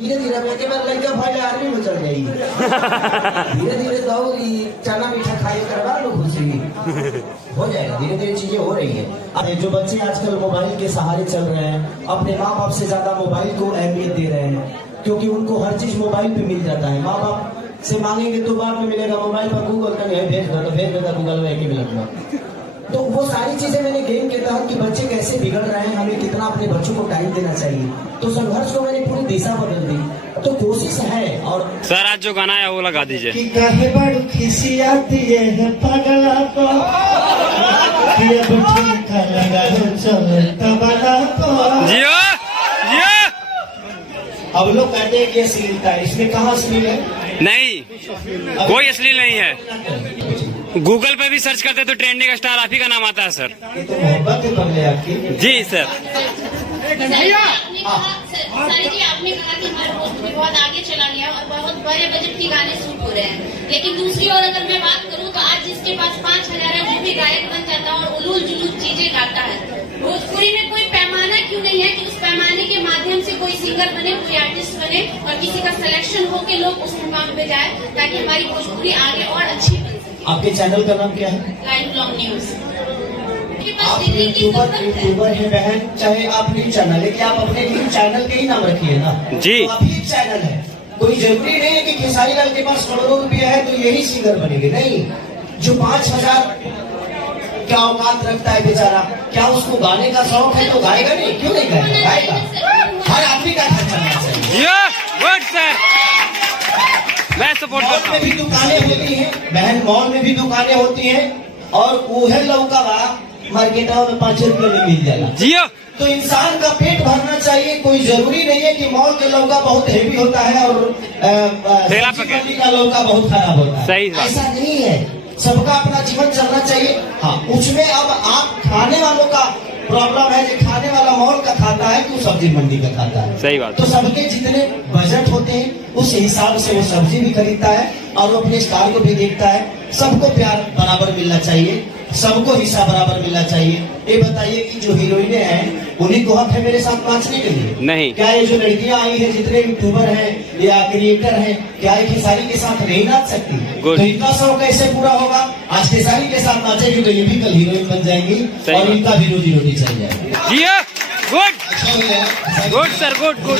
धीरे धीरे बेटे में लड़का भाई आर्मी में चल गई। धीरे धीरे दौड़ी चना मीठा खाए करवा लो खुशी हो जाएगा। धीरे धीरे चीजें हो रही है। अब जो बच्चे आजकल मोबाइल के सहारे चल रहे हैं, अपने माँ बाप से ज्यादा मोबाइल को अहमियत दे रहे हैं, क्योंकि उनको हर चीज मोबाइल पे मिल जाता है। माँ बाप से मांगेंगे तो बाद में मिलेगा, मोबाइल पर गूगल का भेज देगा गूगल में एक ही मिनट में। तो वो सारी चीजें मैंने गेम के तहत कि बच्चे कैसे बिगड़ रहे हैं, हमें कितना अपने बच्चों को टाइम देना चाहिए, तो संघर्ष को मैंने पूरी दिशा बदल दी। तो कोशिश है। और सर आज जो गाना है वो लगा दीजिए। कि काहे बड़ खिसी आती है पगला को, कि अब ठुमका लगा है चल तबला को। जियो जियो। अब लोग कहते हैं कि अश्लीलता है, इसमें कहाँ अश्लील है? नहीं, कोई अश्लील नहीं है। गूगल पे भी सर्च करते तो ट्रेंडिंग स्टार आप ही का नाम आता है सर। ये तो मोहब्बत है बंगले आपकी। जी सर। सारी जी आपने कहा कि हमारा भोजपुरी बहुत आगे चला गया और बहुत बड़े बजट के गाने शूट हो रहे हैं, लेकिन दूसरी ओर अगर मैं बात करूं तो आज जिसके पास 5,000 है वो भी गायक बन जाता है और उलूल जुलूल चीजें गाता है। भोजपुरी में कोई पैमाना क्यों नहीं है कि उस पैमाने के माध्यम से कोई सिंगर बने, कोई आर्टिस्ट बने और किसी का सिलेक्शन हो के लोग उस मुकाम पे जाए, ताकि हमारी भोजपुरी आगे और अच्छी बन सके। आपके चैनल का नाम क्या है? Life long news. आप यूट्यूबर है बहन, चाहे आप न्यूज चैनल, लेकिन आप अपने न्यूज चैनल के ही नाम रखिए ना जी। तो आप ही चैनल है। कोई जरूरी नहीं है कि खेसारी लाल के पास करोड़ों रुपया है तो यही सिंगर बनेंगे। नहीं, जो 5,000 क्या औकात रखता है बेचारा, क्या उसको गाने का शौक है तो गाएगा नहीं? क्यों नहीं गाएगा? गाएगा। हर आदमी का खर्चा करना चाहिए। गुड सर, मैं सपोर्ट करता हूँ। मॉल में भी दुकानें होती हैं बहन, मॉल में भी दुकानें होती हैं और उहे लौका मार्केटों में 5 रुपये में मिल जाएगा। जियो। तो इंसान का पेट भरना चाहिए। कोई जरूरी नहीं है कि मॉल का लौका बहुत हेवी होता है और सब्जी का लौका बहुत खराब होता है। सही बात। ऐसा नहीं है, सबका अपना जीवन चलना चाहिए। हाँ, उसमें अब आप खाने वालों का प्रॉब्लम है, जो खाने वाला मॉल का खाता है कि सब्जी मंडी का खाता है। सही बात। तो सबके जितने बजट होते हैं उस हिसाब से वो सब्जी भी खरीदता है और वो अपने स्टार को भी देखता है। सबको प्यार बराबर मिलना चाहिए, सबको हिस्सा बराबर मिलना चाहिए। ये बताइए कि जो हीरोइनें हैं उन्हीं को हक है मेरे साथ नाचने के लिए? नहीं। क्या ये जो लड़कियां आई हैं, जितने यूट्यूबर हैं या क्रिएटर हैं, क्या ये खेसारी के साथ नहीं नाच सकती? तो इनका शौक कैसे पूरा होगा? आज खेसारी के साथ नाचेगी तो ये भी कल हीरोइन बन जाएंगी और इनका भी रोजी रोटी चल जाएगी। Good good sir, good good.